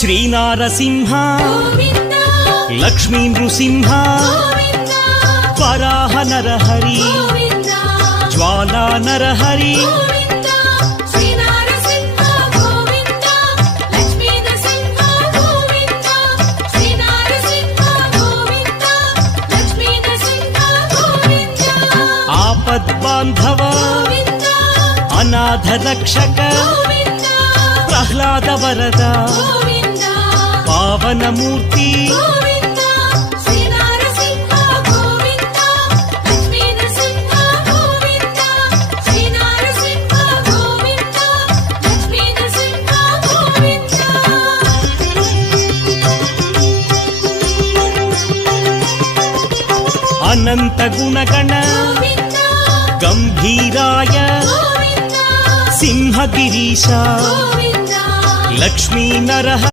శ్రీనారసింహ గోవింద లక్ష్మీ నృసింహ గోవింద వరాహ నరహరి గోవింద జ్వాలా నరహరి గోవింద శ్రీనారసింహ గోవింద లక్ష్మీ నరసింహ గోవింద శ్రీనారసింహ గోవింద లక్ష్మీ నరసింహ గోవింద ఆపద్బాంధవ గోవింద అనాథ రక్షక గోవింద ప్రహ్లాద వరద గోవింద పావనమూర్తి గోవింద శ్రీనారసింహ గోవింద లక్ష్మీ నరసింహ గోవింద శ్రీనారసింహ గోవింద లక్ష్మీ నరసింహ గోవింద అనంత గుణగణ గోవింద గంభీరాయ గోవింద సింహగిరీశ గోవింద లక్ష్మీ నరహ